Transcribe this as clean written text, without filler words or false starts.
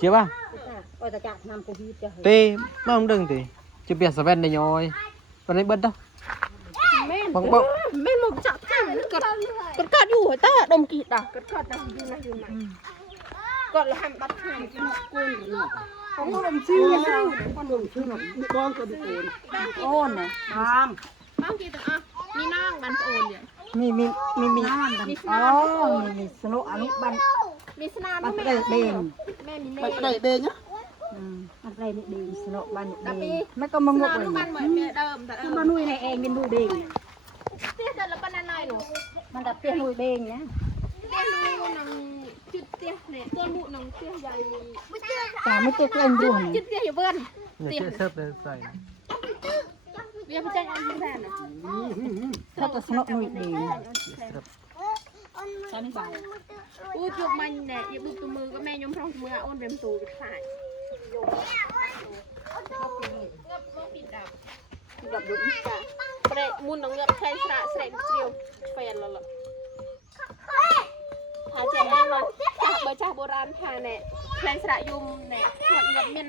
chưa ba tê mà không đừng thì chưa biết sao ven này nhoi còn đấy bớt đâu bằng bông men một chặt chạm cất cấtอยู่ตาดมกีดอ่ะcất cấtนะอยู่ไหนก็ละหันบัดหันของเราชื่อคนหนุ่มชื่อหนุ่มบ้องก็ดูโอนนะบ้างกี่ตัวอ่ะมีน้องบันโอนเนี่ยมีสโนอันนี้บัน มีสนาม บัน แม่ ได้เบน แม่มี บัน แม่ ได้เบนเนาะบันได้เบนสโนบันเบนไม่ก็มางกเลย มันเหมือนแม่เดิมแต่ คือมานุ่ยในเองเป็นดูเบน เตี้ยแต่ละปันน้อยหนู มันดับเตี้ยนุ่ยเบนเนี่ย เตี้ยลูน้องจุดเตี้ยเนี่ยตัวลูน้องเตี้ยใหญ่ แต่ไม่เตี้ยก็เอ็นดู จุดเตี้ยอยู่เพื่อน เนี่ยเสื้อเลยใส่ เบี้ยพี่แจ้งอันที่แทนนะ ถ้าตัวสโนนุ่ยเบนใช่ไหมบ่าย อู้จุกมันเนี่ยอย่าบุกตัวมือก็แม่ยมพร้อมมืออ้นเร็มตูไปขายแบบดุจ้ะเปรมุนน้องเงือกแทนสระเสร็จเดียวแฟนแล้วล่ะหาเจ๊แห้งเลยจากเบอร์จากโบราณค่ะเนี่ยแทนสระยุมเนี่ยขวดเงือกเมียน